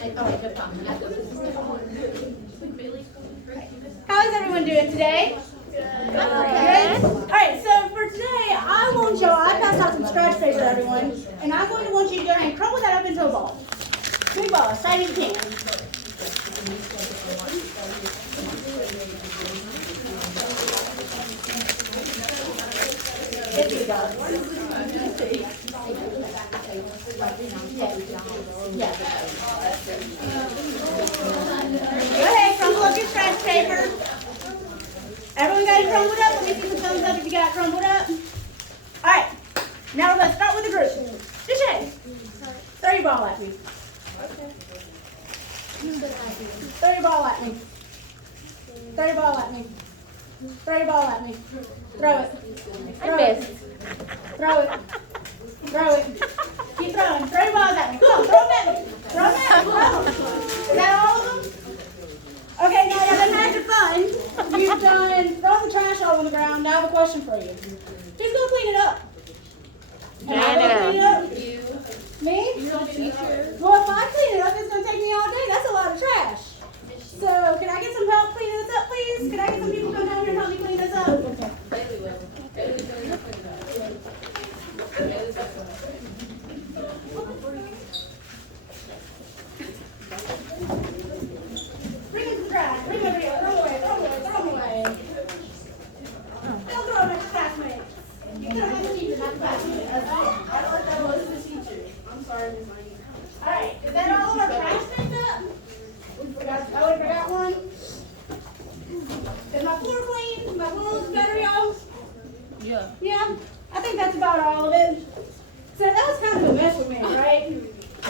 How's everyone doing today? Good. Alright, so for today, I passed out some scratch paper to everyone, and I'm going to want you to go ahead and crumble that up into a ball. Big ball, as tight as you can. If you got it. Yeah. Go ahead, crumble up your scratch paper. Everyone got it crumbled up? Let me see some thumbs up if you got it crumbled up. Alright, now we're going to start with the group. Just throw your ball at me. Throw your ball at me. Throw your ball at me. Throw your ball at me. Throw it. Throw it. Throw it. Throw it. Keep throwing. Throw your balls at me. Come on, throw them at me. Throw them at me. Come on. Is that all of them? Okay, now that I've had your fun, you've done throwing the trash all on the ground. Now I have a question for you. Who's going to clean it up? Am I going to clean it up? Me? Well, if I clean it up, it's going to take me all day. That's a lot of trash. So, can I get some help cleaning this up, please? Can I get some people to come down here and help me clean this up? Bring them some trash. Bring them over here. Throw them away. Throw them away. Throw them away. Don't throw them at your classmates. You throw them at the teacher, not the classmates. That's all. I don't let that go to the teacher. I'm sorry, Miss Lane. All right. Is that all of our trash picked up? We forgot one. Is my floor clean? My walls better, y'all? Yeah. Yeah? I think that's about all of it. So that was kind of a mess with me, right?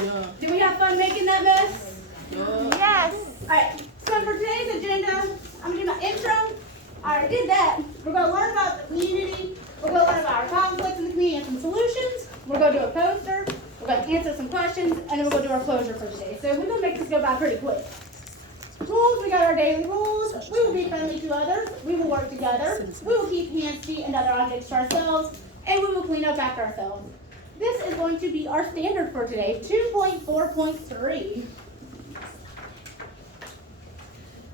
Yeah. Did we have fun making that mess? Yeah. Yes. Alright, so for today's agenda, I'm going to do my intro. I already did that. We're going to learn about the community. We're going to learn about our conflicts in the community and some solutions. We're going to do a poster. We're going to answer some questions. And then we're going to do our closure for today. So we're going to make this go by pretty quick. Rules, we got our daily rules. We will be friendly to others. We will work together. We will keep hands, feet, and other objects to ourselves. And we will clean up after ourselves. This is going to be our standard for today, 2.4.3.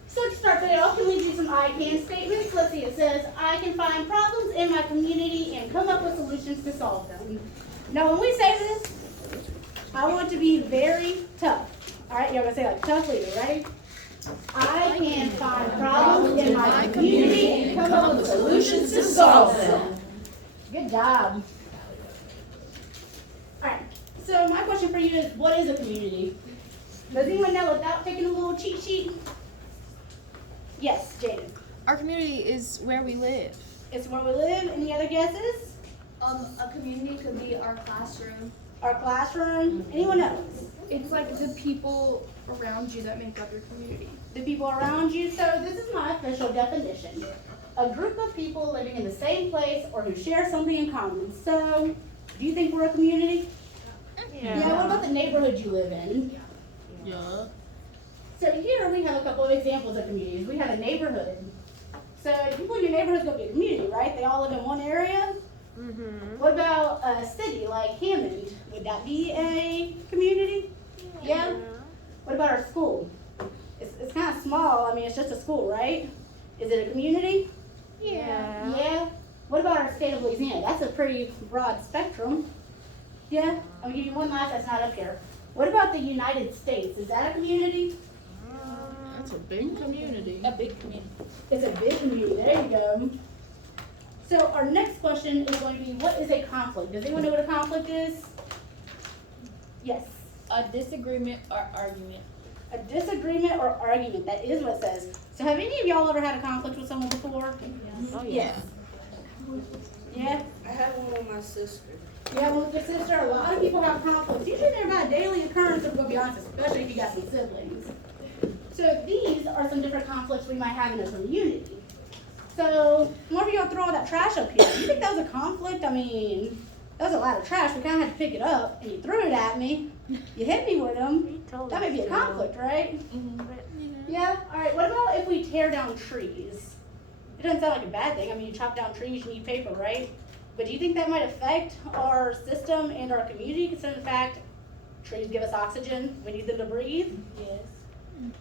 So to start today off, can we do some I can statements? Let's see, it says, I can find problems in my community and come up with solutions to solve them. Now when we say this, I want to be very tough. All right, you're going to say like tough leader, ready? I can find problems in my community and come up with solutions to solve them. Good job. Alright, so my question for you is, what is a community? Does anyone know without taking a little cheat sheet? Yes, Jaden. Our community is where we live. It's where we live. Any other guesses? A community could be our classroom. Our classroom? Anyone else? It's like the people around you that make up your community. The people around you. So this is my official definition. A group of people living in the same place or who share something in common. So, do you think we're a community? Yeah. What about the neighborhood you live in? Yeah. So here we have a couple of examples of communities. We have a neighborhood. So people in your neighborhood is going to be a community, right? They all live in one area. Mm-hmm. What about a city like Hammond? Would that be a community? Yeah. What about our school? It's kind of small. I mean, it's just a school, right? Is it a community? Yeah. Yeah. What about our state of Louisiana? That's a pretty broad spectrum. Yeah. I'm gonna give you one last that's not up here. What about the United States? Is that a community? That's a big community. A big community. It's a big community. There you go. So our next question is going to be, what is a conflict? Does anyone know what a conflict is? Yes. A disagreement or argument. A disagreement or argument. That is what it says. So have any of y'all ever had a conflict with someone before? Yes. Oh, Yes. Yeah? I had one with my sister. You have one with your sister? A lot of people have conflicts. Usually they're about a daily occurrence, if we're going to be honest, especially if you got some siblings. So these are some different conflicts we might have in a community. So whenever y'all throw all that trash up here, you think that was a conflict? I mean, that was a lot of trash. We kind of had to pick it up, and you threw it at me. You hit me with them. That may be a conflict, right? Mm-hmm. Yeah? All right, what about if we tear down trees? It doesn't sound like a bad thing. I mean, you chop down trees, you need paper, right? But do you think that might affect our system and our community, considering the fact Trees give us oxygen, we need them to breathe. Yes.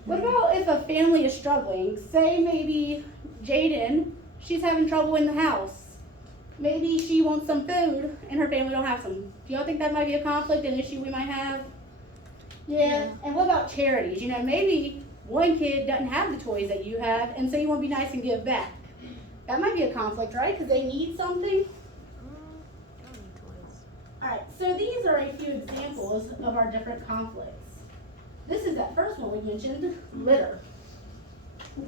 What about if a family is struggling? Say maybe Jaden, she's having trouble in the house. Maybe she wants some food and her family don't have some. Do y'all think that might be a conflict, an issue we might have? Yeah. And what about charities? You know, maybe one kid doesn't have the toys that you have, and so you want to be nice and give back. That might be a conflict, right? Because they need something. Alright, so these are a few examples of our different conflicts. This is that first one we mentioned, litter. Here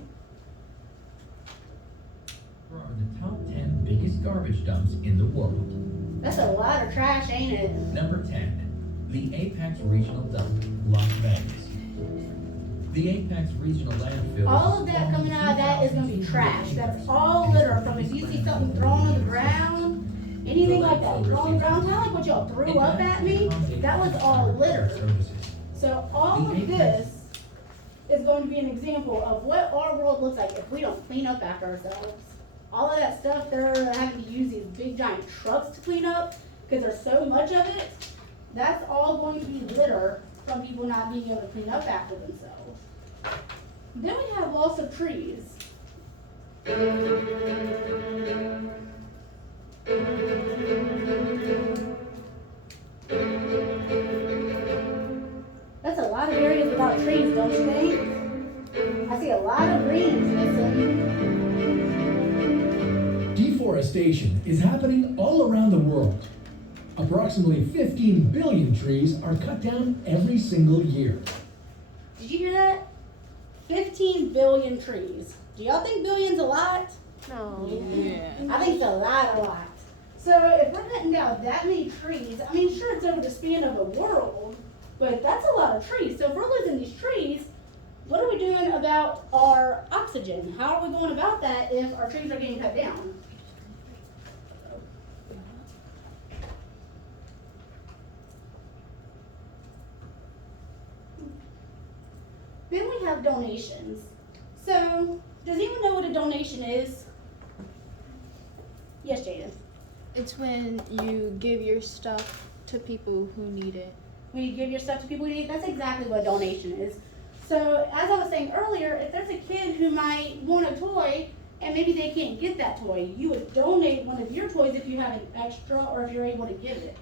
are the top 10 biggest garbage dumps in the world. That's a lot of trash, ain't it? Number 10, the Apex Regional Dump, Las Vegas. The Apex Regional Landfill. All of that coming out of that is going to be trash. That's all litter. From if you see something thrown on the ground, anything like that thrown on the ground, kind of like what y'all threw up at me, that was all litter. So all of this is going to be an example of what our world looks like if we don't clean up after ourselves. All of that stuff, they're having to use these big giant trucks to clean up because there's so much of it. That's all going to be litter from people not being able to clean up after themselves. Then we have loss of trees. That's a lot of areas without trees, don't you think? I see a lot of greens missing. Deforestation is happening all around the world. Approximately 15 billion trees are cut down every single year. Did you hear that? 15 billion trees. Do y'all think billion's a lot? No. Yeah. I think it's a lot. So if we're cutting down that many trees, I mean, sure, it's over the span of the world, but that's a lot of trees. So if we're losing these trees, what are we doing about our oxygen? How are we going about that if our trees are getting cut down? Then we have donations. So, does anyone know what a donation is? Yes, Jaden. It's when you give your stuff to people who need it. When you give your stuff to people who need it, that's exactly what a donation is. So, as I was saying earlier, if there's a kid who might want a toy and maybe they can't get that toy, you would donate one of your toys if you have an extra or if you're able to give it.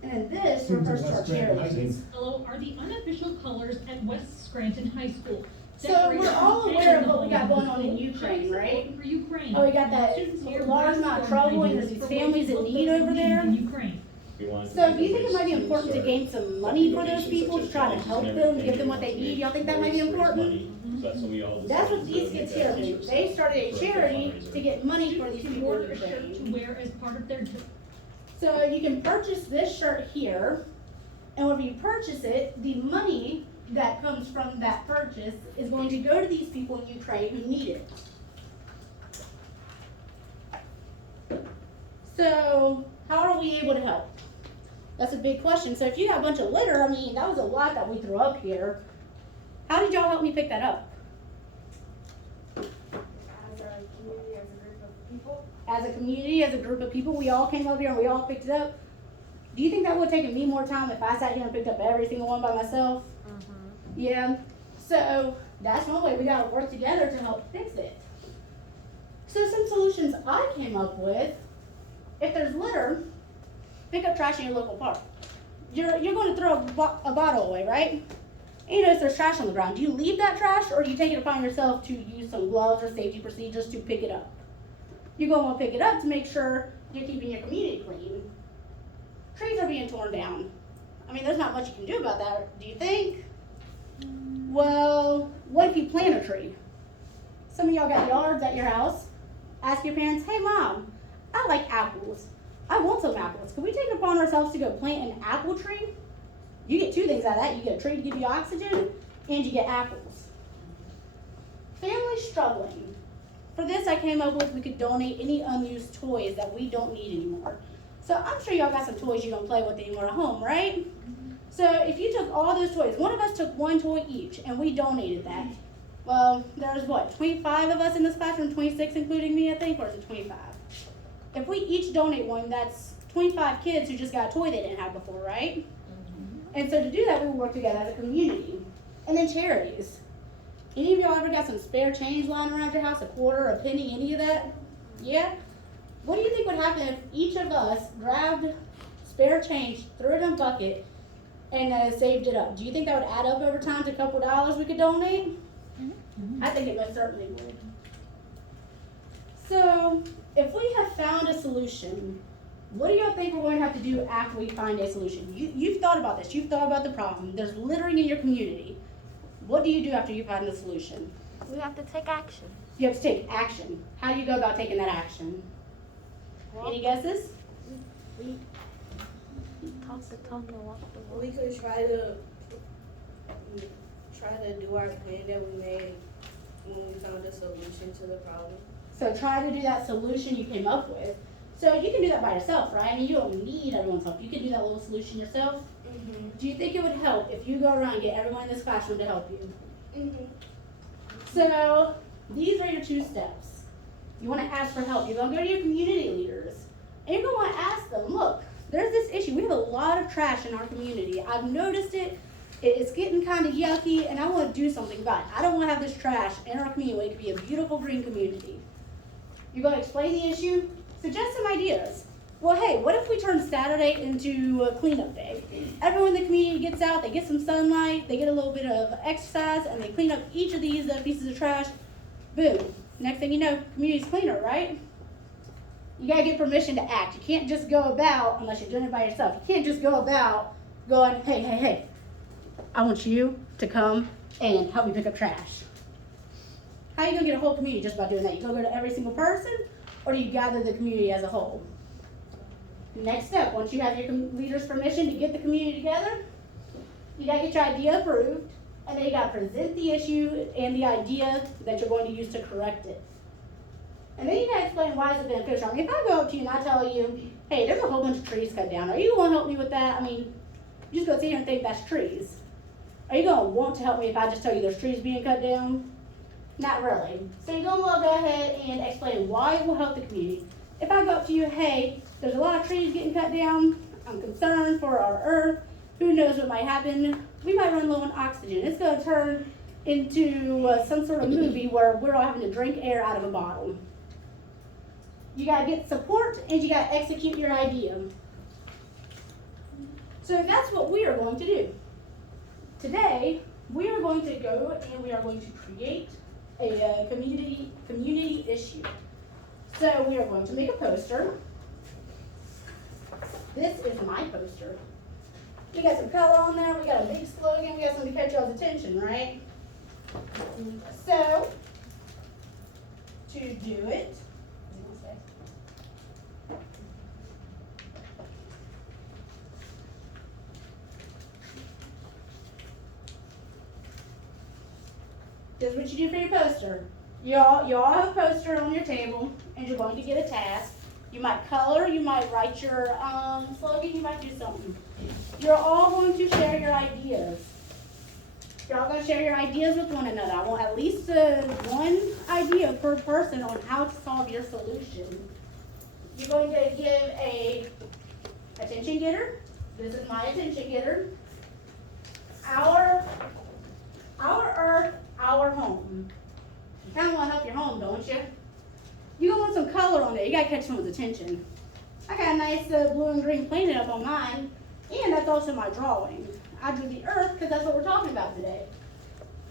And then this refers to our charities. Yellow are the unofficial colors at West Scranton High School. So we're all aware of what we got going on in Ukraine, right? For Ukraine. Oh, we got that large amount of trouble and there's these families in need over there. Ukraine. So do you think it might be important to gain some money for those people to try to help them, give them what they need? Y'all think that might be important? That's what these kids here do. They started a charity to get money for these people in A shirt to Ukraine. wear as part of their trip. So you can purchase this shirt here, and when you purchase it, the money that comes from that purchase is going to go to these people in Ukraine who need it. So how are we able to help? That's a big question. So if you got a bunch of litter, I mean, that was a lot that we threw up here. How did y'all help me pick that up? As a community, as a group of people, we all came up here and we all picked it up. Do you think that would have taken me more time if I sat here and picked up every single one by myself? Yeah. So that's one way we gotta work together to help fix it. So some solutions I came up with: if there's litter, pick up trash in your local park. You're going to throw a bottle away, right? And you notice there's trash on the ground. Do you leave that trash, or do you take it upon yourself to use some gloves or safety procedures to pick it up? You're going to want to pick it up to make sure you're keeping your community clean. Trees are being torn down. I mean, there's not much you can do about that, do you think? Well, what if you plant a tree? Some of y'all got yards at your house. Ask your parents, hey mom, I like apples. I want some apples. Can we take it upon ourselves to go plant an apple tree? You get two things out of that. You get a tree to give you oxygen, and you get apples. Families struggling. For this, I came up with we could donate any unused toys that we don't need anymore. So I'm sure y'all got some toys you don't play with anymore at home, right? So if you took all those toys, one of us took one toy each, and we donated that. Well, there's what, 25 of us in this classroom, 26 including me, I think, or is it 25? If we each donate one, that's 25 kids who just got a toy they didn't have before, right? And so to do that, we work together as a community. And then charities. Any of y'all ever got some spare change lying around your house, a quarter, a penny, any of that? Yeah? What do you think would happen if each of us grabbed spare change, threw it in a bucket, and saved it up? Do you think that would add up over time to a couple dollars we could donate? Mm-hmm. I think it most certainly would. So, if we have found a solution, what do y'all think we're going to have to do after we find a solution? You've thought about this. You've thought about the problem. There's littering in your community. What do you do after you find the solution? We have to take action. You have to take action. How do you go about taking that action? Any guesses? We talk the talk and walk the walk. We could try to do our plan that we made when we found a solution to the problem. So try to do that solution you came up with. So you can do that by yourself, right? I mean, you don't need everyone's help. You can do that little solution yourself. Mm-hmm. Do you think it would help if you go around and get everyone in this classroom to help you? Mm-hmm. So these are your 2 steps. You want to ask for help. You're going to go to your community leaders. And you're going to want to ask them, look, there's this issue. We have a lot of trash in our community. I've noticed it. It's getting kind of yucky, and I want to do something about it. I don't want to have this trash in our community. It could be a beautiful green community. You're going to explain the issue. Suggest some ideas. Well, hey, what if we turn Saturday into a cleanup day? Everyone in the community gets out, they get some sunlight, they get a little bit of exercise, and they clean up each of these pieces of trash. Boom. Next thing you know, community's cleaner, right? You gotta get permission to act. You can't just go about, unless you're doing it by yourself, you can't just go about going, hey, I want you to come and help me pick up trash. How are you gonna get a whole community just by doing that? You gonna go to every single person, or do you gather the community as a whole? Next step, once you have your leader's permission to get the community together, you gotta get your idea approved, and then you gotta present the issue and the idea that you're going to use to correct it. And then you gotta explain why it's beneficial. I mean, if I go up to you and I tell you, hey, there's a whole bunch of trees cut down, are you gonna help me with that? I mean, you just gonna sit here and think that's trees. Are you gonna want to help me if I just tell you there's trees being cut down? Not really. So you're gonna want to go ahead and explain why it will help the community. If I go up to you, hey, there's a lot of trees getting cut down, I'm concerned for our earth, who knows what might happen, we might run low on oxygen. It's gonna turn into some sort of movie where we're all having to drink air out of a bottle. You gotta get support and you gotta execute your idea. So that's what we are going to do. Today, we are going to go and we are going to create a community issue. So we are going to make a poster. This is my poster. We got some color on there, we got a big slogan, we got something to catch y'all's attention, right? So, to do it, this is what you do for your poster. Y'all have a poster on your table, and you're going to get a task. You might color, you might write your slogan, you might do something. You're all going to share your ideas. You're all going to share your ideas with one another. I want at least one idea per person on how to solve your solution. You're going to give a attention getter. This is my attention getter. Our earth, our home. You kind of want to help your home, don't you? You're going to want some color on there. You got to catch someone's attention. I got a nice blue and green planet up on mine, and that's also my drawing. I drew the earth because that's what we're talking about today.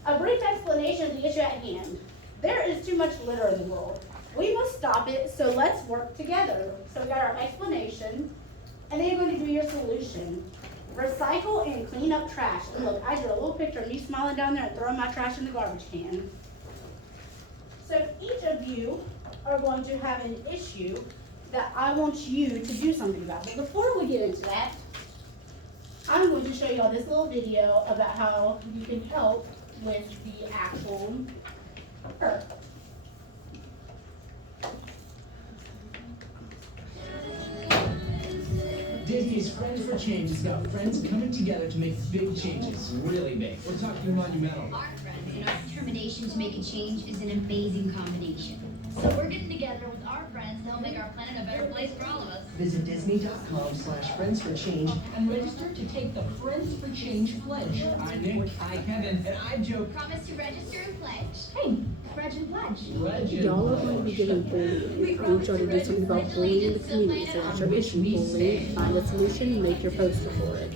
A brief explanation of the issue at hand. There is too much litter in the world. We must stop it, so let's work together. So we got our explanation, and then you're going to do your solution. Recycle and clean up trash. And look, I drew a little picture of me smiling down there and throwing my trash in the garbage can. So each of you are going to have an issue that I want you to do something about. But before we get into that, I'm going to show you all this little video about how you can help with the actual earth. Disney's Friends for Change has got friends coming together to make big changes. Really big. We're talking monumental. Our friends and our determination to make a change is an amazing combination. So we're getting together with our friends to help make our planet a better place for all of us. Visit Disney.com/Friends for Change and register to take the Friends for Change pledge. Hi, Nick. Hi, Kevin. And I, Joe. Promise to register and pledge. Hey, pledge and pledge. Y'all are going to be getting bullied. I want y'all to do something about bullying in the community. So that's your issue. Bullying. Find a solution. Make your poster for it.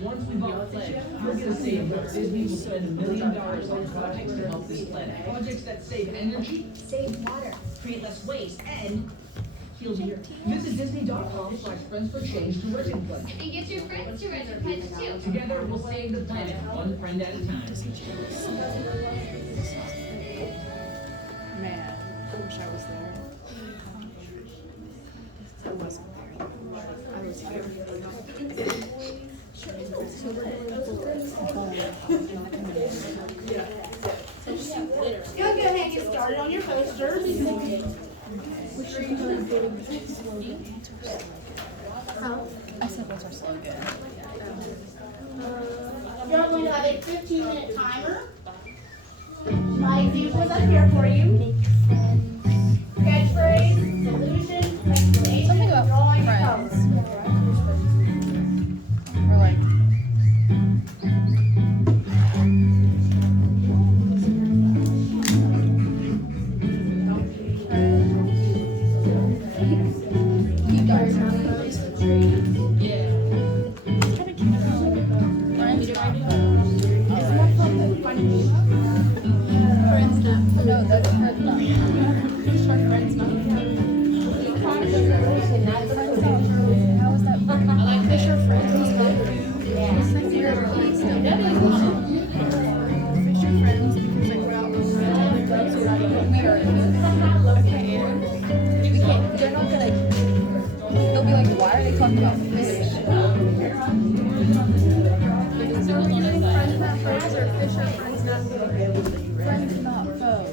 Once we've all pledged, you're going to see what Disney will spend $1 million on projects to help this planet. Projects that save energy, Save water. create less waste, and heal the earth. Visit Disney.com/Friends for Change to register and pledge. And get your friends to register pledge too. Together, we'll save the planet, one friend at a time. Man, I wish I was there. I wasn't there. I was here. Y'all go ahead and get started on your posters. I said what's our slogan? You're going to have a 15-minute timer. My example is up here for you. Catchphrase, solution, explanation, Something about drawing, friends. colors. Or like, you guys have those. Friends not. No, that's friends not. Friends not. How is that? I like Fisher Friends. Fisher Friends because like we're out with we are okay, and we can't. They're not gonna. They'll be like, why are they talking about fish? Friends not friends or Fisher Friends not foes? Friends not foes.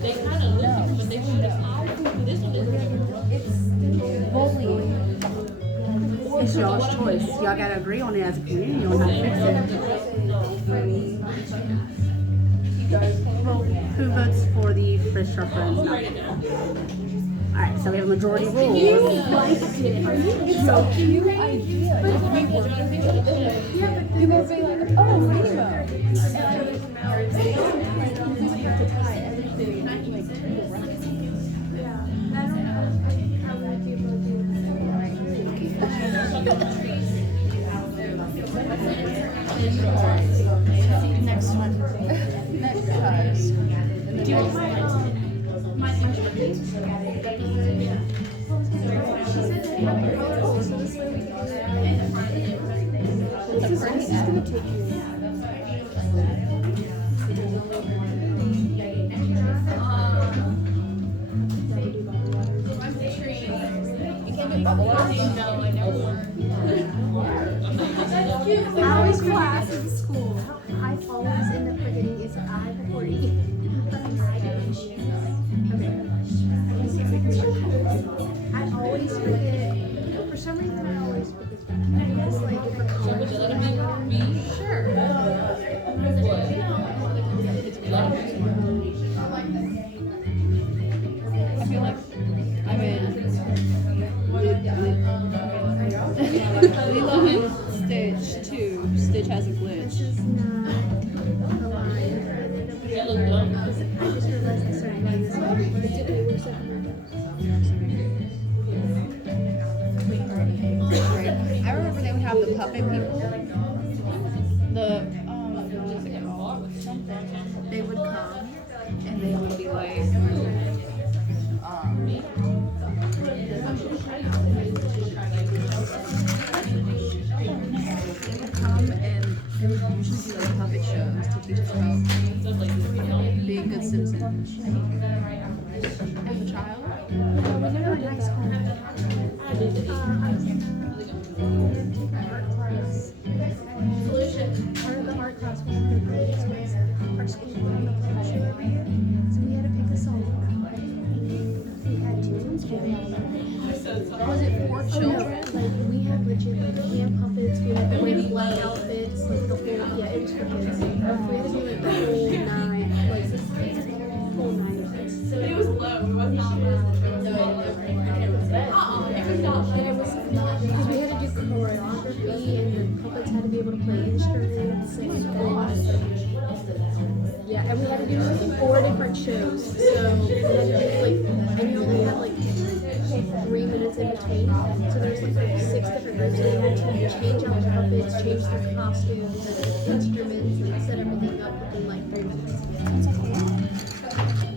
They kind of look, but they should have. This one is. It's bullying. It's y'all's choice. Y'all gotta agree on it as a community on how to fix it. Who votes for the Fisher Friends now? Alright, so we have a majority rule. It's so cute idea. People will be like, oh, rainbow. And we have to tie everything. Next one. Next ties. Do you want this is gonna take you. I always class in school. I always end up forgetting it's I before E. I always forget. For some reason, I always forget. It's like different colors. Sure. I feel like I'm in Lilo and Stitch too. Stitch has a glitch. This is not a line. I just realized I started writing this one. I remember they would have the puppet people. The what's it called? Something. They would come and they would be like they would come and they would usually do like puppet shows to teach us about being good citizens. As a child? When we were in high school, I was in art class. Part of the art class was the grades was our school put on a puppet show every year. So we had to pick a song. We had tunes. Was it for children? Like we had legit like hand puppets, we had the like black outfits, like the whole yeah, it was for kids. We had to do like the whole nine, like whole nine of it. But it was low. It was not loud. It was not because we had to do choreography and the puppets had to be able to play instruments and yeah, and we had to do like 4 different shows. So we had to do like, and you only had like 3 minutes in between. So there's like 6 different groups. So we had to change out the puppets, change their costumes, instruments, and set everything up within like 3 minutes.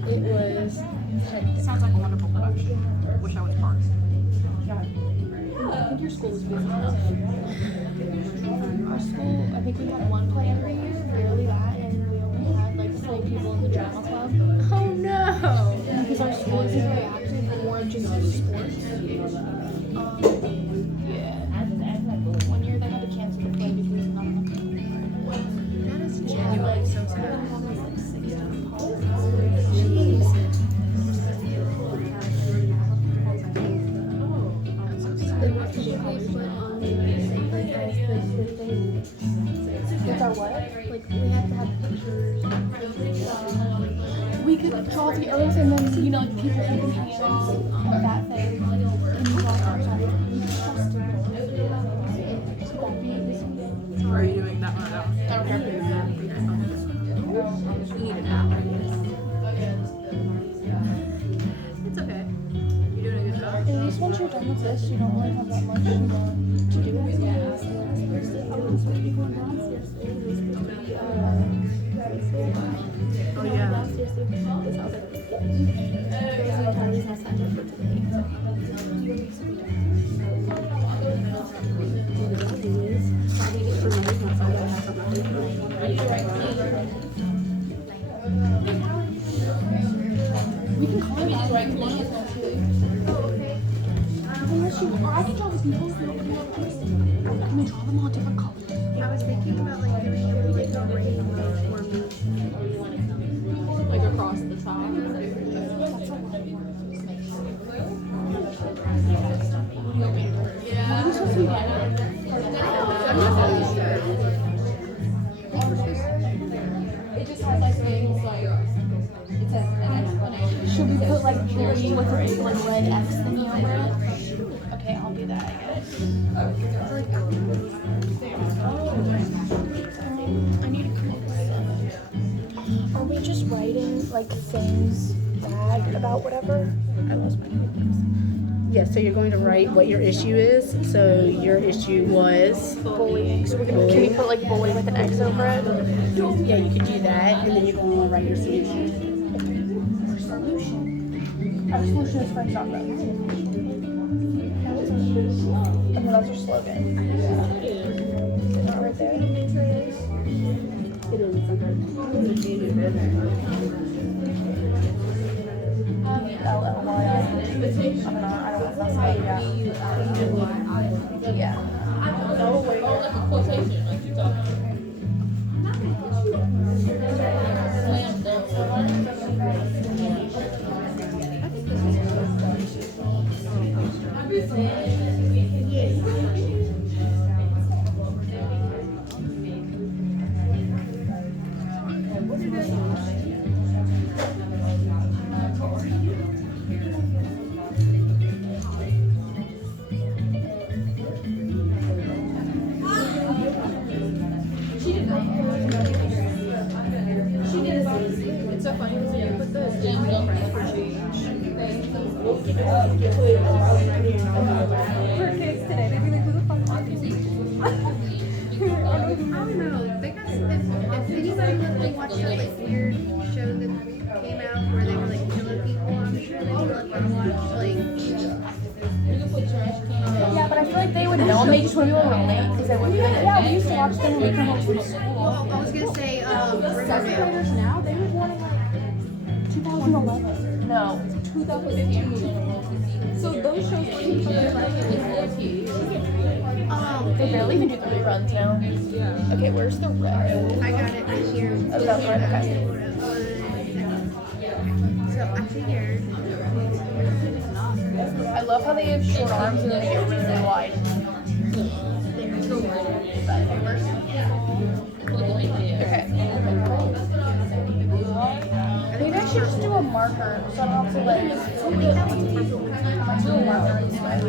It was hectic. Sounds like a wonderful production. Wish I was part. I think your school was busy enough. Our school, I think we had 1 play every year, barely that, and we only had like 4 people in the drama club. Oh no! Because our school isn't very active, but more just sports. Yeah. 1 year they had to cancel the play because not enough people. That is genuinely so sad. Jeez. With our what? Like we have to have pictures. We could draw the earth and then, you know, like people holding hands on that thing. And you draw ours on it. Are you doing that one now? I don't care. We need an app, I guess. It's okay. You're doing a good job. At least once you're done with this, you don't really have that much to do. Oh yeah. We can call it out right now. Unless you, or I can draw the people. Can we draw them all different colors? I was thinking about like doing it like a rainbow for me. Like across the top. Yeah. We're supposed to be I'm not really sure. It just has like things like it says an explanation. Should we put like blue with a big like red X thingy over it? Okay, I'll do that, I guess. I need a compass. Are we just writing like things bad about whatever? I lost my papers. Yeah, so you're going to write what your issue is. So your issue was Bullying. So we're gonna can we put like bully with an X over it? yeah, you could do that, and then you're going to write your solution. Our solution is friends not friends. And then that's our slogan. Not right there. It is. LLY. I'm not. I don't know. That's not yeah. No way. Like a quotation. Like you talking. It's so funny because you put the James on friends for change. For kids today, they'd be like, who the fuck are these people? I don't know. They got if anybody like watched that like weird show that came out where they were like killing people, I'm sure they would like wanna watch like Yeah, but I feel like they would know and they just wouldn't be able to relate because they would be like, yeah, we used to watch them when we come home from school. well, I was gonna say Seventh Riverdale. graders now, they were born in like 2011. No, 2015. So those shows were even they barely even do the reruns now. Yeah. Okay, where's the red? I got it right here. Oh, that's right, okay. So I figured I love love how they have short arms and then they get really, really wide. Okay. Maybe I should just do a marker so I don't have to like do a marker instead.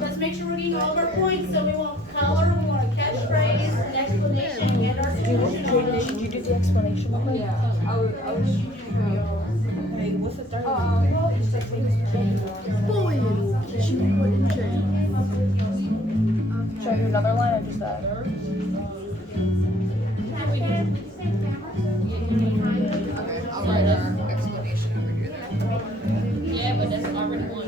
Let's make sure we're getting all of our points. So we want color, we want a catchphrase, an explanation, and our solution. Did you do the explanation of it? Yeah, I was. Hey, what's the third Bullying will get you put in jail. Should I do another line or just that? Okay, I'll write our explanation over here then. Yeah, but that's already one.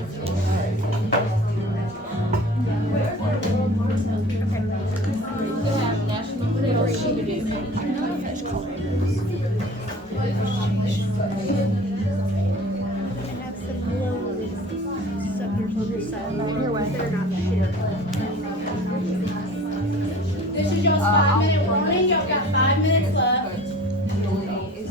This is y'all's 5-minute warning. Y'all got 5 minutes left. Communities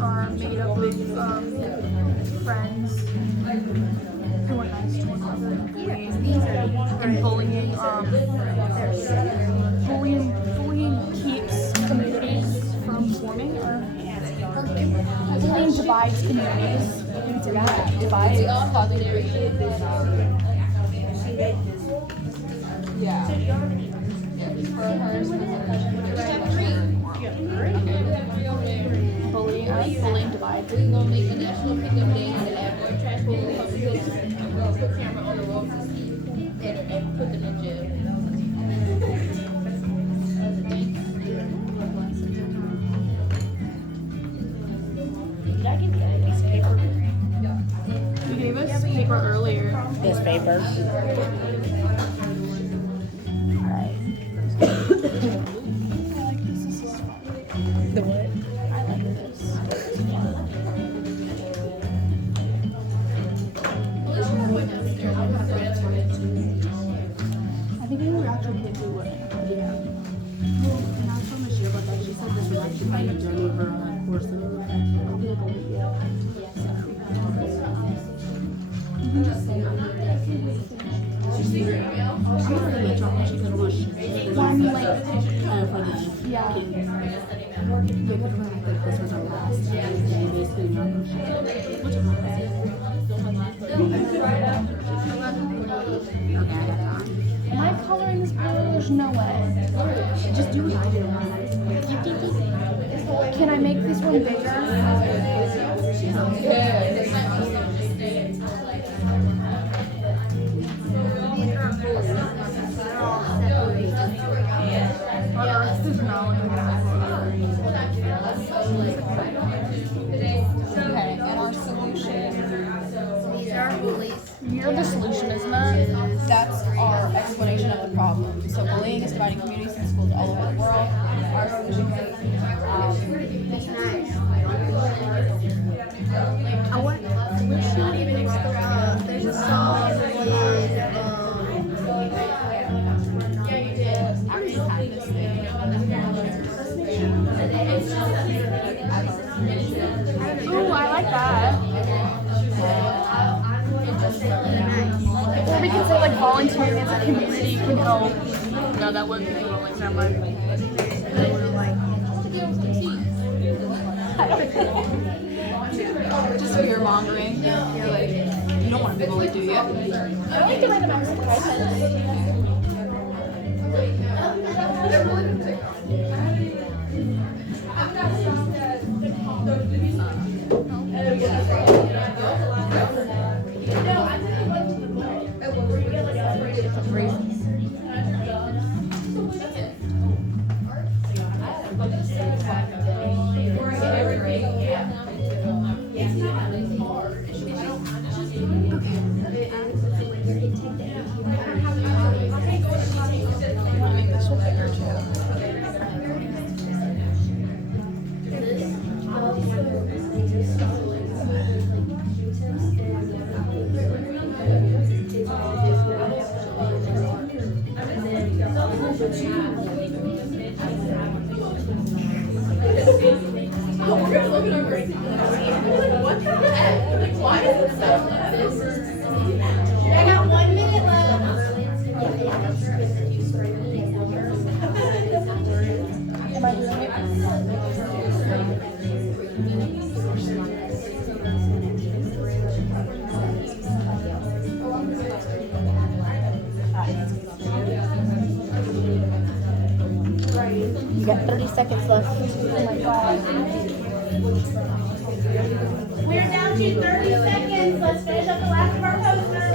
are made up of friends who are nice to one another. And bullying keeps communities from forming, or bullying divides communities. Divides. Yeah. Bullying divides. We're gonna make a national pickup day and have more trash people come and put camera on the road and put them in jail. Did I give you this paper? You gave us paper earlier. This paper. Alright. The what? I like this. I think we were actually kids who wouldn't. Yeah. Well, and I was telling Michelle about that. She said this was actually kind of done over a course of like a week. You can just say I'm pretty much all she could watch. I'm late. For the Yeah. kids. Because I think this was our last day, basically not which is not bad. Okay, I got time. Am I coloring this blue? There's no way. Just do what I do. Can I make this one bigger? Our earth is not looking that Okay, and our solution. These are bullies. You're the solution, isn't it? That's our explanation of the problem. So bullying is dividing communities and schools all over the world. Our solution is There's a song with ooh, I like that. Or we can say like volunteering as a community can help. No, that wouldn't be rolling that much. Just fear mongering. You're like, you don't want to be bullied, do you? I don't need to write a maximum You got 30 seconds left. We're down to 30 seconds. Let's finish up the last of our posters.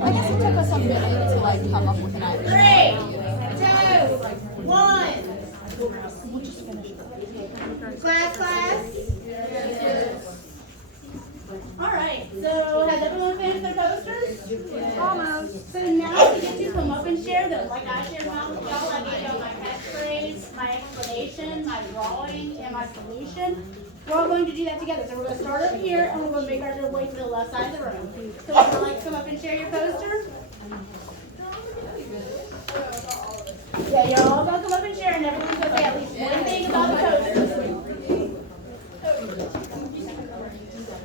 I guess it took us a minute to like come up with an idea. 3, 2, 1. Class. All right. So has everyone finished their posters? Almost. So now we get to come up and share them. Like I shared mine with y'all. I gave y'all my catchphrase, my explanation, my drawing, and my solution. We're all going to do that together. So we're going to start over here, and we're going to make our way to the left side of the room. So would you like to come up and share your poster? Yeah, you're all going to come up and share, and everyone's going to say at least one thing about the poster.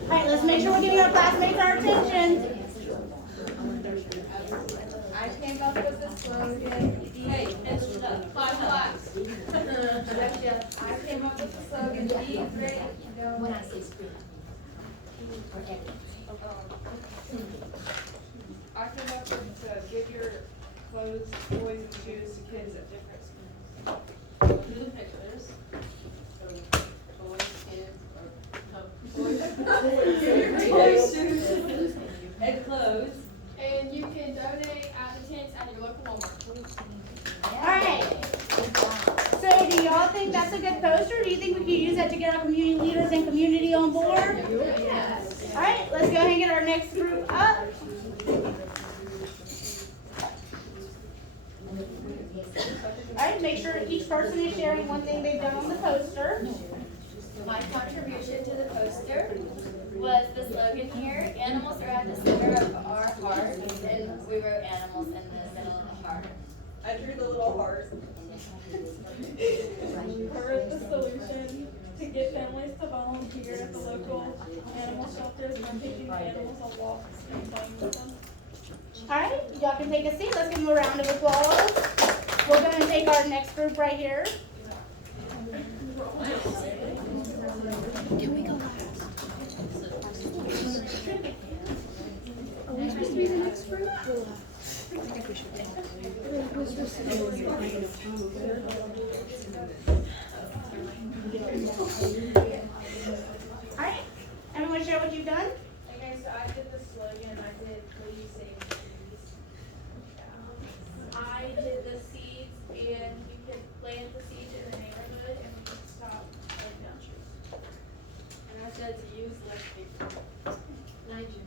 All right, let's make sure we're giving our classmates our attention. I came up with the slogan. Hey, it's 5 blocks. I came up with the slogan. Be great. When I say screen. I came up with give your clothes, toys, and shoes to kids at different schools. Do the pictures. Toys, kids, or Toys, shoes, and clothes. And you can donate at the tents at your local Walmart. All right. So do y'all think that's a good poster? Do you think we could use that to get our community leaders and community on board? Yes. All right, let's go ahead and get our next group up. All right, make sure each person is sharing one thing they've done on the poster. My contribution to the poster was the slogan here, animals are at the center of our heart, and we wrote animals in the middle of the heart. I drew the little heart. I wrote the solution to get families to volunteer at the local animal shelters by taking the animals on walks and playing with them. All right, y'all can take a seat. Let's give them a round of applause. We're going to take our next group right here. Can we go last? Are we supposed to be the next group? I think we should All right, everyone share what you've done? Okay, so I did the slogan. I did please save trees. I did the seeds, and you can plant the seeds in the neighborhood, and we can stop cutting down trees. And I said to use less paper. Nitrogen.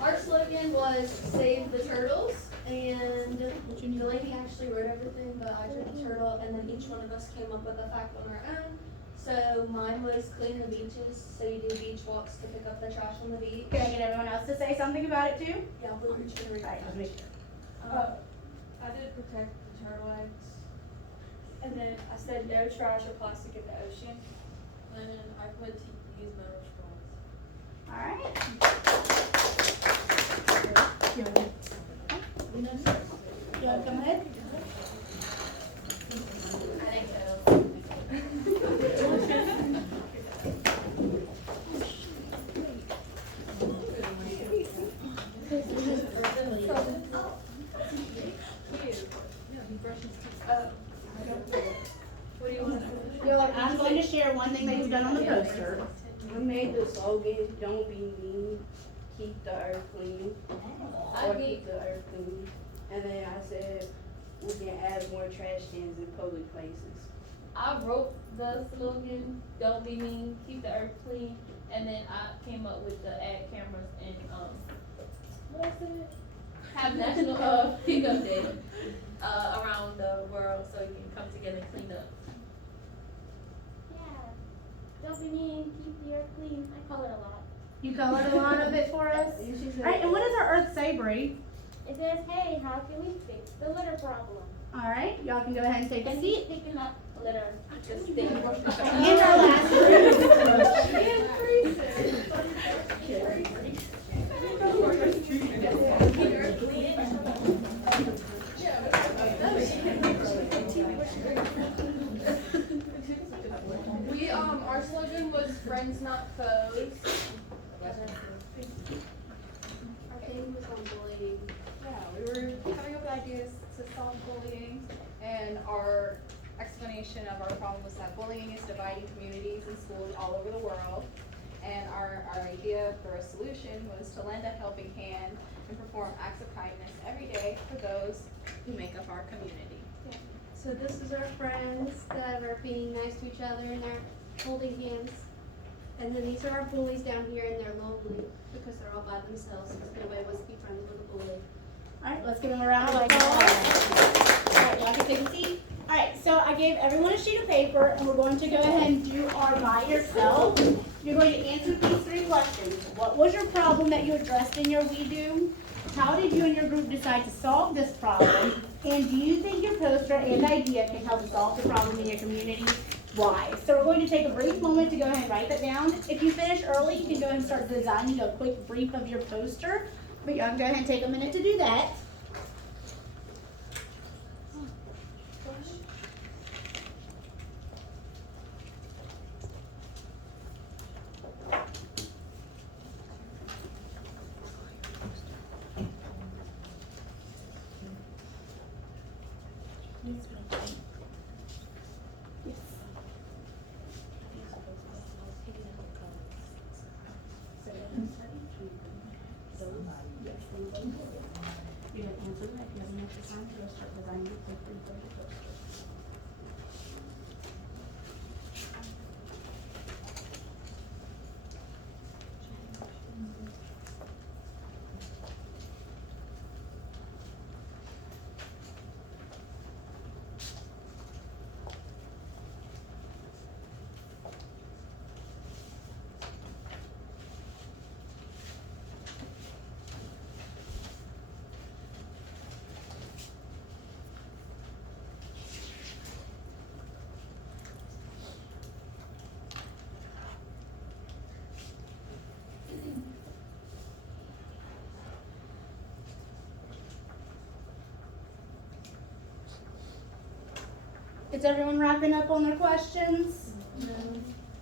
Our slogan was save the turtles, and the lady actually wrote everything, but I drew the turtle, and then each one of us came up with a fact on our own. So mine was clean the beaches, so you do beach walks to pick up the trash on the beach. Can I get everyone else to say something about it too? Yeah, we're each gonna read All right, let's make sure. I did protect the turtle eggs. And then I said no trash or plastic in the ocean. And then I put to use metal straws. All right. You want to come ahead? You're like, I'm going to share one thing that you've done on the poster. I made the slogan, don't be mean, keep the earth clean. Or keep the earth clean. And then I said, we can add more trash cans in public places. I wrote the slogan, don't be mean, keep the earth clean. And then I came up with the ad cameras and, what else did it? Have national, pickup day, around the world so you can come together and clean up. Yeah. Don't be mean, keep the earth clean. I colored a lot. You colored a lot of it for us? Alright, and what does our Earth say, Bree? It says, hey, how can we fix the litter problem? Alright, y'all can go ahead and take a And seat. keep picking up litter. Just think. And our last Our slogan was friends not foes. Our thing was on bullying. Yeah, we were coming up with ideas to solve bullying, and our explanation of our problem was that bullying is dividing communities and schools all over the world. And our idea for a solution was to lend a helping hand and perform acts of kindness every day for those who make up our community. So this is our friends that are being nice to each other and they're holding hands. And then these are our bullies down here and they're lonely because they're all by themselves because nobody wants to be friends with a bully. Alright, let's give them a round of applause. Alright, y'all can take a seat. Alright, so I gave everyone a sheet of paper and we're going to go ahead and do our by yourself. You're going to answer these 3 questions. What was your problem that you addressed in your We Do? How did you and your group decide to solve this problem? And do you think your poster and idea can help solve the problem in your community? Why? So we're going to take a brief moment to go ahead and write that down. If you finish early, you can go ahead and start designing a quick brief of your poster. But y'all can go ahead and take a minute to do that. You can answer that if you have an extra time to start designing a quick brief of your poster. Is everyone wrapping up on their questions?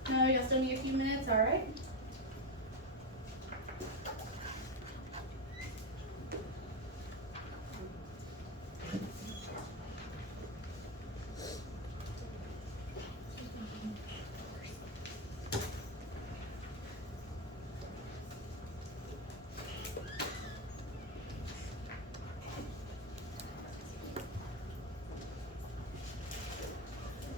No, y'all still need a few minutes, all right?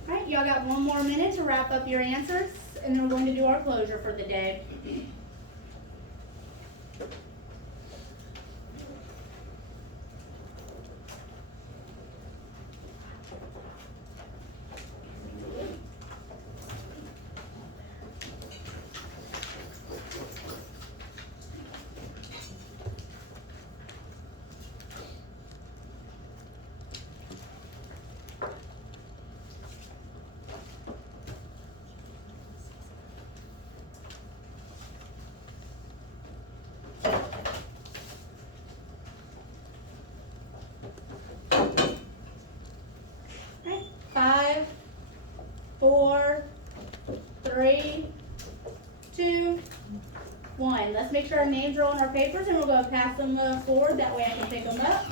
Alright, y'all got one more minute to wrap up your answers, and then we're going to do our closure for the day. Alright, 5, 4, 3, 2, 1. Let's make sure our names are on our papers and we'll go pass them forward. That way I can pick them up.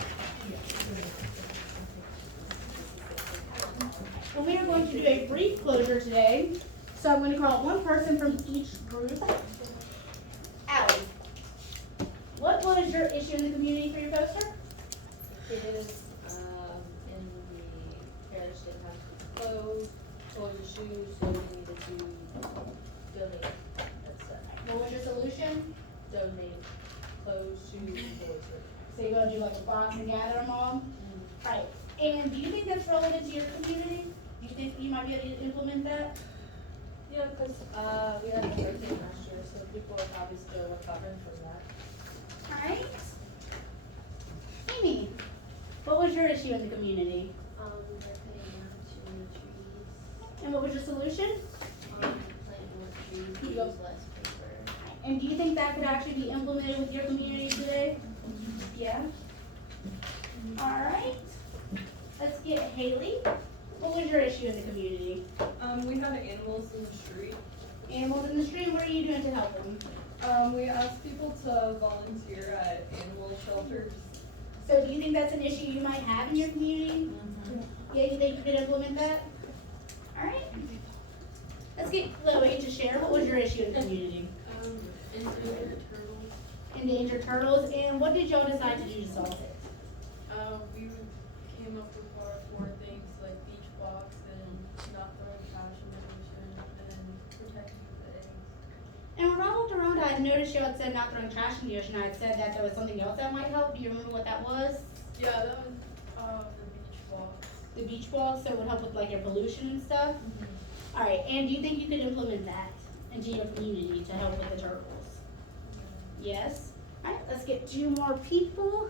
And we are going to do a brief closure today. So I'm going to call one person from each group. Allie, what was your issue in the community for your poster? Kids, in the parish that have clothes, toys and shoes, so we needed to donate that stuff. What was your solution? Donate clothes, shoes, and toys. So you're gonna do like a box and gather them all? Alright, and do you think that's relevant to your community? Do you think you might be able to implement that? Yeah, because we had a hurricane last year, so people are probably still recovering from that. Alright. Amy, what was your issue in the community? They're putting down too many trees. And what was your solution? Planting more trees, use less paper. And do you think that could actually be implemented with your community today? Yeah? Alright. Let's get Haley. What was your issue in the community? We had animals in the street. Animals in the street, what are you doing to help them? We asked people to volunteer at animal shelters. So do you think that's an issue you might have in your community? Yeah, you think you could implement that? Alright. Let's get Chloe to share. What was your issue in the community? Endangered turtles. Endangered turtles. And what did y'all decide to do to solve it? We came up with our 4 things like beach box and not throwing trash in the ocean and protecting the eggs. And when I looked around, I had noticed you had said not throwing trash in the ocean. I had said that there was something else that might help. Do you remember what that was? Yeah, that was the beach box. The beach ball, so it would help with like your pollution and stuff? Alright, and do you think you could implement that into your community to help with the turtles? Yes? Alright, let's get 2 more people.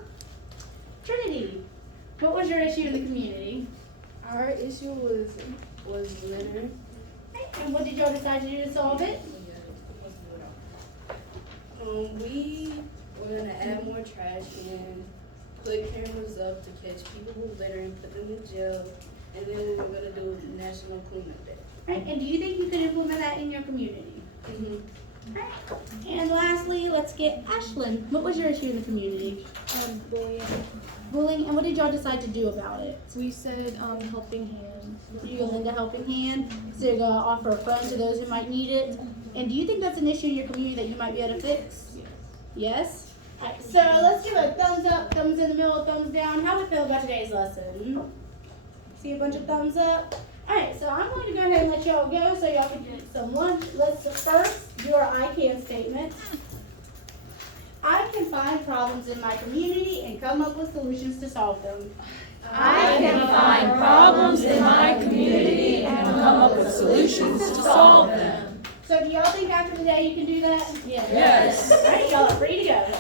Trinity, what was your issue in the community? Our issue was litter. And what did y'all decide to do to solve it? We were gonna add more trash and put cameras up to catch people who litter and put them in jail. And then we were gonna do National Cleanup Day. Right, and do you think you could implement that in your community? Right. And lastly, let's get Ashlyn. What was your issue in the community? Bullying. Bullying, and what did y'all decide to do about it? We said helping hand. You're gonna lend a helping hand, so you're gonna offer a phone to those who might need it. And do you think that's an issue in your community that you might be able to fix? Yes? Alright, so let's give a thumbs up, thumbs in the middle, thumbs down. How do we feel about today's lesson? See a bunch of thumbs up? Alright, so I'm going to go ahead and let y'all go so y'all can get some lunch. Let's first do our I can statement. I can find problems in my community and come up with solutions to solve them. I can find problems in my community and come up with solutions to solve them. So do y'all think after today you can do that? Yes. Alright, y'all are free to go.